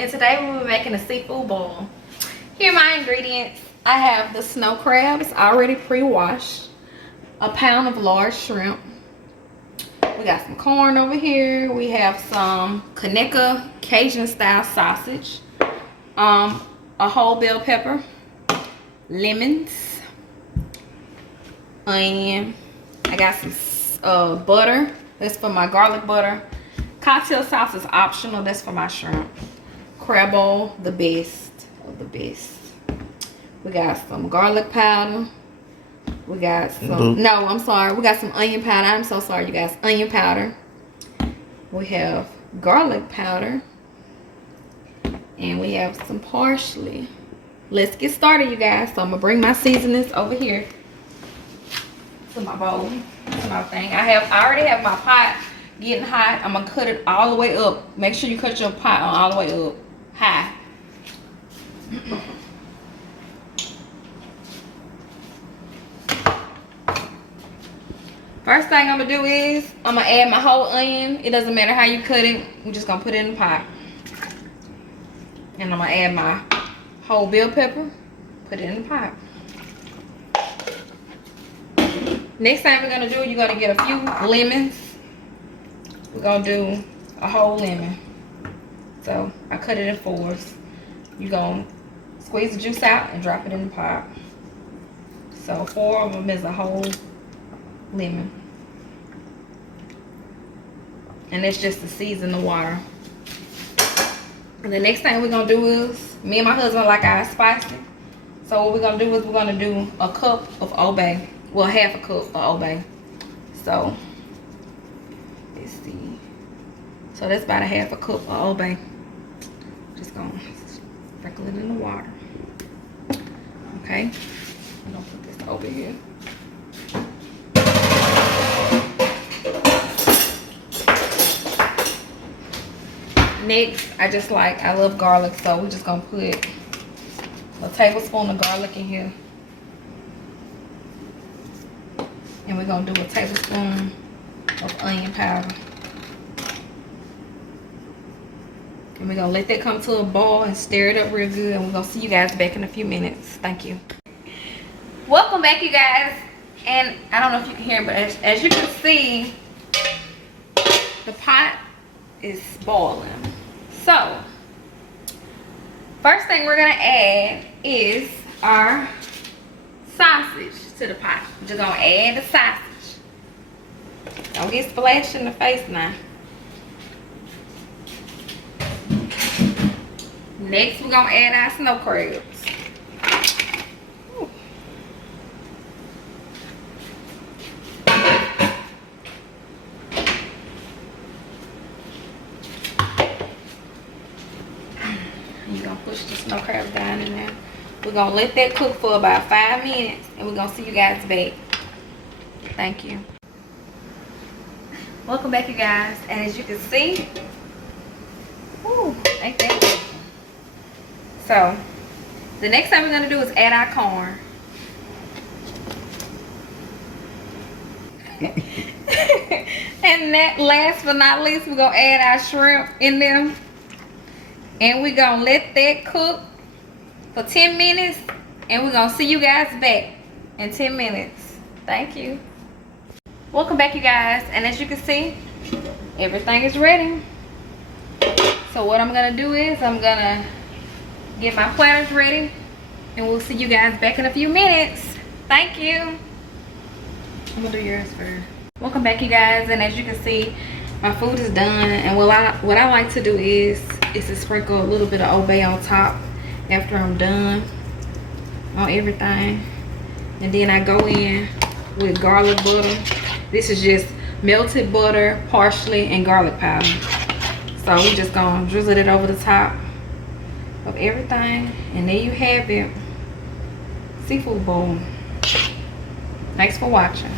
and today we'll be making a seafood boil. Here are my ingredients. I have the snow crabs already pre-washed, a pound of large shrimp. We got some corn over here. We have some Conecuh Cajun style sausage, a whole bell pepper, lemons, onion. I got some butter. That's for my garlic butter. Cocktail sauce is optional. That's for my shrimp. Crab bowl, the best of the best. We got some garlic powder. We got some, no, I'm sorry. We got some onion powder. I'm so sorry, you guys. Onion powder. We have garlic powder. And we have some parsley. Let's get started, you guys. So I'm gonna bring my seasonings over here to my bowl, to my thing. I already have my pot getting hot. I'm gonna cut it all the way up. Make sure you cut your pot on all the way up high. First thing I'm gonna do is I'm gonna add my whole onion. It doesn't matter how you cut it. We're just gonna put it in the pot. And I'm gonna add my whole bell pepper. Put it in the pot. Next thing we're gonna do, you're gonna get a few lemons. We're gonna do a whole lemon. So I cut it in fours. You're gonna squeeze the juice out and drop it in the pot. So 4 of them is a whole lemon. And it's just to season the water. And the next thing we're gonna do is, me and my husband like ours spicy. So what we're gonna do is we're gonna do a cup of Old Bay. Well, half a cup of Old Bay. So let's see. So that's about a half a cup of Old Bay. Just gonna sprinkle it in the water. Okay. I'm gonna put this over here. Next, I love garlic, so we're just gonna put a tablespoon of garlic in here. And we're gonna do a tablespoon of onion powder. And we're gonna let that come to a boil and stir it up real good. And we're gonna see you guys back in a few minutes. Thank you. Welcome back, you guys. And I don't know if you can hear, but as you can see, the pot is boiling. So, first thing we're gonna add is our sausage to the pot. We're just gonna add the sausage. Don't get splashed in the face now. Next, we're gonna add our snow crabs. You're gonna push the snow crabs down in there. We're gonna let that cook for about 5 minutes and we're gonna see you guys back. Thank you. Welcome back, you guys. And as you can see, ooh, ain't that good. So the next thing we're gonna do is add our corn. And that last but not least, we're gonna add our shrimp in there. And we're gonna let that cook for 10 minutes. And we're gonna see you guys back in 10 minutes. Thank you. Welcome back, you guys. And as you can see, everything is ready. So what I'm gonna do is I'm gonna get my platters ready. And we'll see you guys back in a few minutes. Thank you. I'm gonna do yours first. Welcome back, you guys. And as you can see, my food is done. And what I like to do is to sprinkle a little bit of Old Bay on top after I'm done on everything. And then I go in with garlic butter. This is just melted butter, parsley, and garlic powder. So we're just gonna drizzle it over the top of everything. And there you have it. Seafood bowl. Thanks for watching.